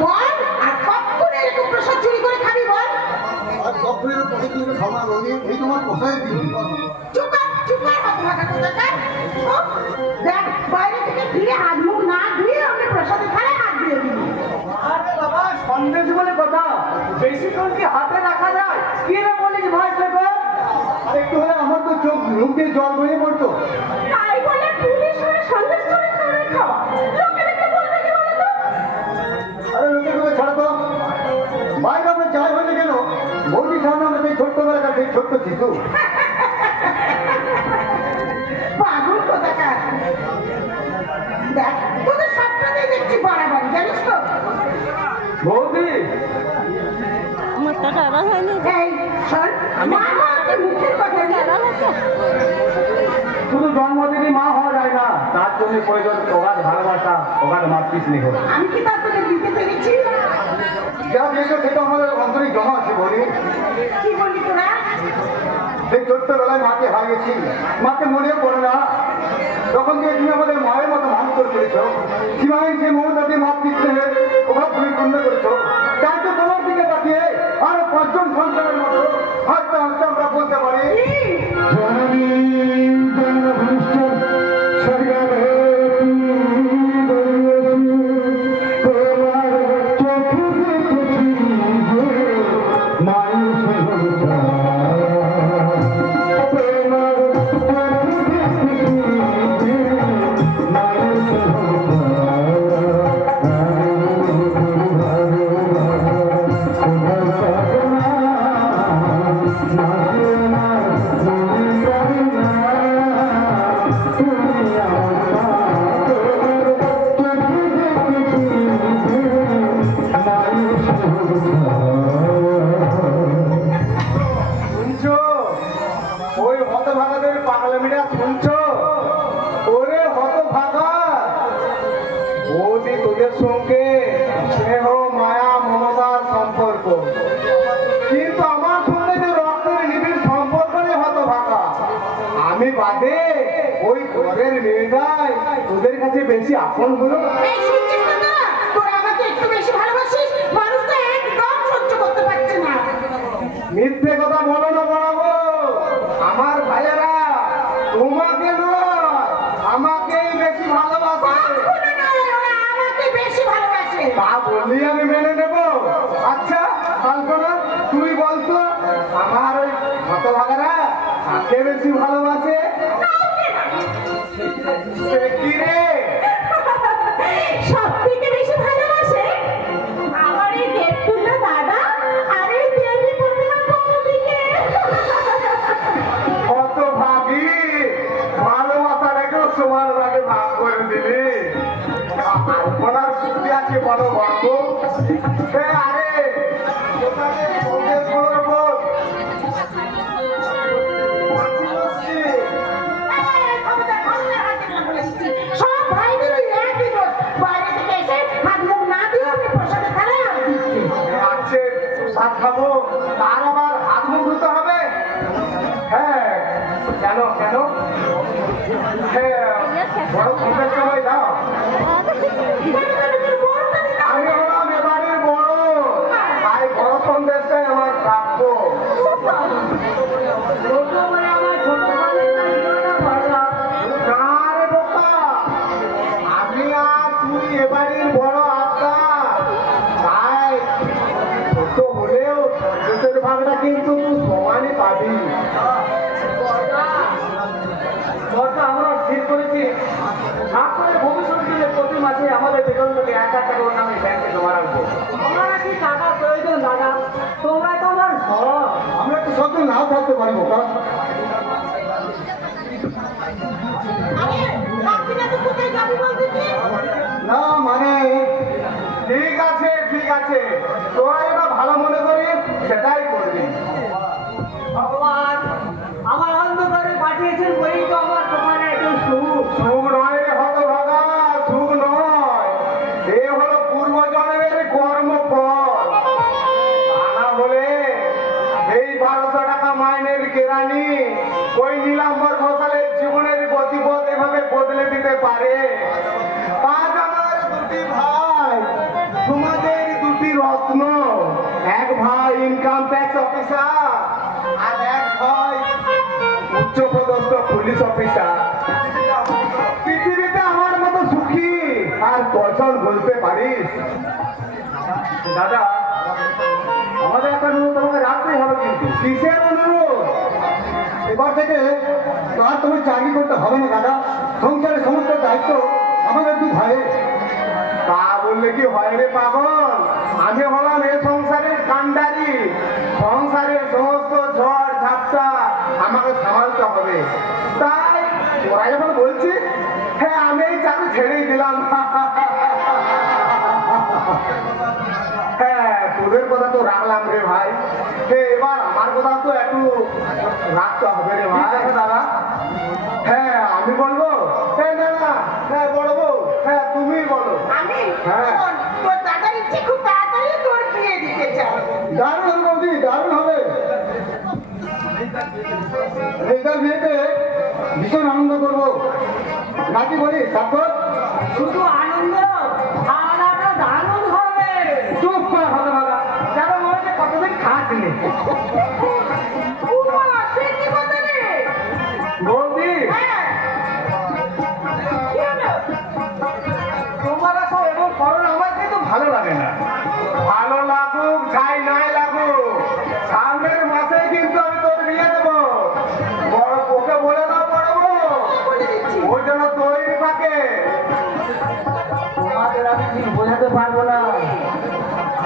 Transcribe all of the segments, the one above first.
বল আর কখন এরকম প্রসাদ চুরি করে খাবি বল? আর কখনো প্রসাদ চুরি করে খাওয়া রঙে এই তোমার কোথায় দিন? চুকার চুকার হতভাগা কোথাকার। দেখ বাইরে থেকে ফিরে হাত মুখ না ধুয়ে আমি প্রসাদের থালায় হাত দিয়ে দিবি। আরে বাবা সন্দেশ বলে কথা, বেশিক্ষণ কি হাতে রাখা যায়? কি রে বলিস ভাই তোকে? আর একটু হলে আমার তো চোখ মুখ দিয়ে জল বেরিয়ে পড়তো। তাই বলে পুলিশ হয়ে সন্দেশ চুরি করে খাওয়া লোকে দেখে বলবে কি বলো তো? আরে লোকের কথা ছাড়া তো, বাইরে আমরা যাই হলে কেন বৌদি সামনে আমরা সেই ছোট্টবেলাকার সেই ছোট্ট শিশু। পাগল কোথাকার। দেখ তোদের সবটাতেই দেখছি বাড়াবাড়ি জানিস তো? বৌদি আমার টাকা আবার হয়নি। এই শোন মা আমাকে মুখের কথা নিয়ে শুধু জন্মদিনই মা হওয়া যায় না, তার জন্য প্রয়োজন অগাধ ভালোবাসা, অগাধ মাতৃস্নেহ। আমি কি তার তোকে দিতে পেরেছি? যা দিয়েছো সেটা আমাদের অন্তরে জমা আছে বলি। কি বললি তোরা? সেই ছোট্টবেলায় মাকে হারিয়েছি, মাকে মনেও পড়ে না। তখন থেকে তুমি আমাদের মায়ের মতো মানুষ করে করেছ, সীমাহীন সেই মমতা দিয়ে মাতৃস্নেহে প্রভাব পরিপূর্ণ করেছ। তাই তো তোমার দিকে তাকিয়ে আরো 5 জন সন্তানের মতো হাসতে হাসতে আমরা বলতে পারি শুনছো? ওই হতভাগাদের পাগলামিটা শুনছো? ওরে হতভাগা, বৌদি তোদের সঙ্গে স্নেহ মায়া মমতার সম্পর্ক, কিন্তু আমার সঙ্গে যে রক্তের নিবিড় সম্পর্ক নেই হতভাগা। আমি বাদে ওই ঘরের মেয়েটাই তোদের কাছে বেশি আপন হলো। এই শুনছিস তো তোরা? তোরা আমাকে একটু বেশি ভালোবাসিস, মানুষ তো একদম সহ্য করতে পারছে না। মিথ্যে কথা বলো না বাবু, আমার ভাইয়েরা তোমাকে নয় আমাকেই বেশি ভালোবাসে। কখনো নয়, ওরা আমাকে বেশি ভালোবাসে। তা বললি আমি মেনে নেব? আচ্ছা কল্পনা তুই বলতো, আমার ওই হতভাগারা কাকে বেশি ভালোবাসে? সে কি রে? সব থেকে বেশি ভালোবাসে আমার এই দেবতুল্য দাদা আর এই দেবী পূর্ণিমা বৌদিকে। হতভাগী, ভালোবাসাটাকেও সমান ভাগে ভাগ করে দিলি। কল্পনার বুদ্ধি আছে বড় গর্ব। আরে কোথায় বৌদের কোনো বোধ? সব ভাইদের ওই একই দোষ, বাইরে থেকে এসে হাত মুখ না দিয়ে আমি প্রসাদের থালায় হাত দিচ্ছি। আছে সাত খাবো, তার আবার হাত মুখ ধুতে হবে? হ্যাঁ কেন কেন? হ্যাঁ বড় খুঁজে সময় দাও। আমি হলাম এবারের বড়, তাই বড় সন্দেশটাই আমার প্রাপ্য। না রে বোকা, আমি আর তুই এবারের বড় আত্মা, তাই ছোট হলেও সন্দেশের ভাগটা কিন্তু সমানই পাবি। দরকার আমরা ঠিক করেছি, আপনাদের ভবিষ্যতে প্রতি মাসে আমাদের বেতন থেকে 1,000 টাকা করে আমি ব্যাংকে জমা রাখবো। আমার কি টাকার প্রয়োজন দাদা? তোমরা তো আমার সব। আমরা একটু সত্য নাও থাকতে পারি বোকা। আরে আপনি না তো কোথায় যাবি বলতেছি? না মানে ঠিক আছে ঠিক আছে, তোরা যেটা ভালো মনে করিস সেটাই করবি। ভগবান আমার অন্ধকারে পাঠিয়েছেন বলেই তো আমার দোকানে একটু সুখ। সুখ নয় রে হতভাগা, সুখ নয়, এ হলো পূর্বজন্মের কর্মফল। তা না হলে এই 1200 টাকা মাইনের কেরানি ওই নীলাম্বর ঘোষালের জীবনের গতিপথ এভাবে বদলে দিতে পারে? আজ আমার দুটি ভাই তোমাদের ইনকাম ট্যাক্স অফিসার, আর এক হয় উচ্চপদস্থ পুলিশ অফিসার। পৃথিবীতে আমার মতো সুখী আর কজন বলতে পারিস? দাদা, আমাদের একটা অনুরোধ তোমাকে রাখতেই হবে। কিন্তু কিসের অনুরোধ? এবার থেকে আর তুমি চাকরি করতে হবে না দাদা, সংসারের সমস্ত দায়িত্ব আমাদের দু ভাইয়ের। তা বললে কি হয় রে পাগল? আমি হলাম এ সংসারের কান্ডারি। সংসারের সমস্ত ঝড় ঝাপটা আমাকে সামালতে হবে। তাই তোরা যখন বলছিস, হ্যাঁ আমি এই চাকরি ছেড়েই দিলাম। হ্যাঁ, তোদের কথা তো রাখলাম রে ভাই। এবার আমার কথা তো একটু রাখতে হবে রে ভাই। দাদা, হ্যাঁ আমি বলবো। হ্যাঁ না না, হ্যাঁ বলবো। হ্যাঁ তুমি বলো। আমি হ্যাঁ। শোন, তোর দাদার ইচ্ছে খুব তাড়াতাড়ি তোর বিয়ে দিতে চাই। দারুণ হবে বৌদি, দারুণ হবে। রেজার বিয়েতে ভীষণ আনন্দ করবো, নাকি বলি সাক্ষর? শুধু আনন্দ, খাওয়াটা দারুণ হবে। চুপ করে হবে দাদা, যেন মনে হচ্ছে কতদিন খাসনি। উমা, সে কি কথা রে? বৌদি, হ্যাঁ, কি হলো? তোমরা সব এমন করো না, আমার কিন্তু ভালো লাগে না। ভালো লাগুক যাই নাই লাগুক, সামনের মাসে কিন্তু আমি তোর বিয়ে দেবো। বড় ওকে বলে দাও পড়াবো, বলে দিচ্ছি। ওর জন্য তৈরি থাকে। তোমাদের আমি ঠিক বোঝাতে পারবো না।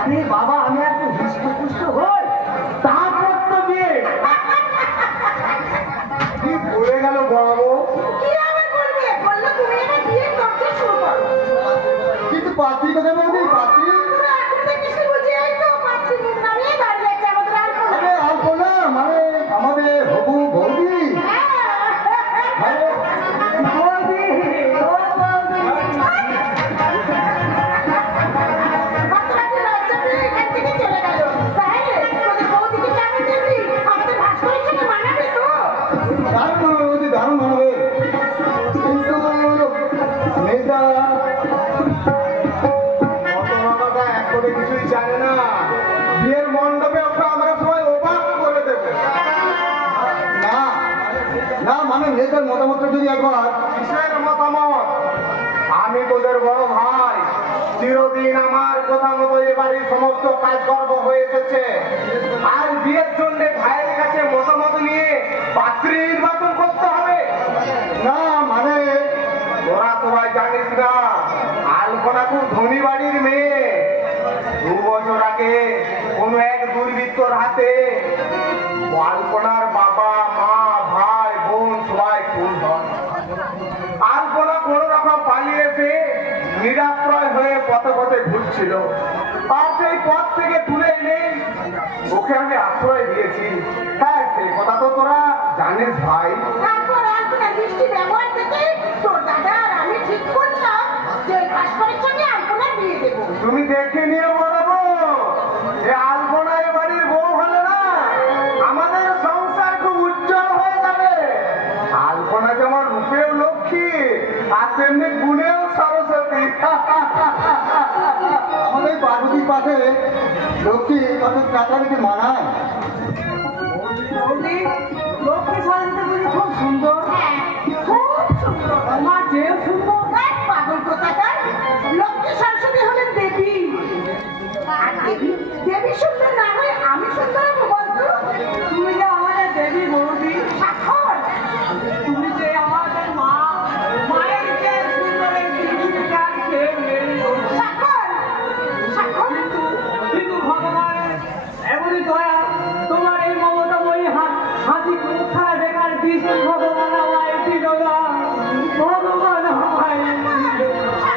আরে বাবা, আমি একটু হৃষ্টপুষ্ট হই, তারপর তো বিয়ে। কি পড়ে গেল বড়? কি আবার করবে? বললো তুমি এবার বিয়ে করতে শুরু করো। কিন্তু পাত্রী কোথায় বৌদি, পাত্রী? তোরা এখন দেখিস নি বুঝি, এই তো পাত্রী মুখ নামিয়ে দাঁড়িয়ে আছে আমাদের আলপনা। আরে আলপনা মানে আমাদের হবু বৌদি। হ্যাঁ। বৌদি, ও বৌদি। বাচ্চারা কি লজ্জা পেয়ে এখান থেকে চলে গেল। তাহলে তোদের বৌদিকে কেমন দেখবি? আমাদের ভাস্করের সঙ্গে মানাবে তো? দারুণ হবে বৌদি, দারুণ হবে। কিন্তু মেয়েটা অত বাবাটা এখনো কিছুই জানে না। বিয়ের মণ্ডপে ওকে আমরা সবাই অবাক করে দেবো। না না, মানে মেয়েটার মতামতটা যদি একবার। কিসের মতামত? আমি তোদের বড় ভাই, চিরদিন আমার কথা মতো এ বাড়ির সমস্ত কাজকর্ম হয়ে এসেছে। আর বিয়ের জন্য ভাইয়ের কাছে মতামত নিয়ে পাত্রী নির্বাচন করতে হবে। না মানে তোরা সবাই জানিস না, আলপনা খুব ধনী বাড়ির মেয়ে। 2 বছর আগে কোনো এক দুর্বৃত্তর হাতে আলপনার বাবা মা ভাই বোন সবাই খুন হয়। আলপনা কোনো রকম পালিয়ে এসে নিরাশ্রয় হয়ে পথে পথে ঘুরছিল। আর সেই পথ থেকে তুলে এনে ওকে আমি আশ্রয় দিয়েছি। হ্যাঁ, সেই কথা তো তোরা জানিস ভাই। তারপর আলপনা দৃষ্টি ব্যবহার থেকে তোর দাদা আর আমি ঠিক করলাম যে ভাস্করের সঙ্গে আলপনা বিয়ে দেবো। তুমি দেখে নিয়ে বলবো, এ আলপনা এ বাড়ির বউ হলে না আমাদের সংসার খুব উজ্জ্বল হয়ে যাবে। আলপনা যেমন রূপেও লক্ষ্মী আর তেমনি গুণেও সরস্বতী। আমাদের পার্বতীর পাশে লক্ষ্মী কত কাছাকাছি মানায়। লক্ষ্মী সাজাতে বলি খুব সুন্দর। হ্যাঁ, খুব সুন্দর। আমার যে সুন্দর এক পাগল কোথাকার। লক্ষ্মী সরস্বতী হলেন দেবী। আর দেবী দেবী সুন্দর না হয়ে আমি সুন্দর হবো বলতো? তুমি যে আমাদের দেবী বৌদি স্বাক্ষর। তুমি যে আমাদের মা, মায়ের যে সুন্দর এই পৃথিবীটা কেউ নেই। স্বাক্ষর স্বাক্ষর। কিন্তু ভগবান এমনই দয়া, তোমার এই মমতাময়ী হাসি মুখখানা দেখার বিশেষ ভগবান আমায় দিল না। ভগবান আমায় দিল না।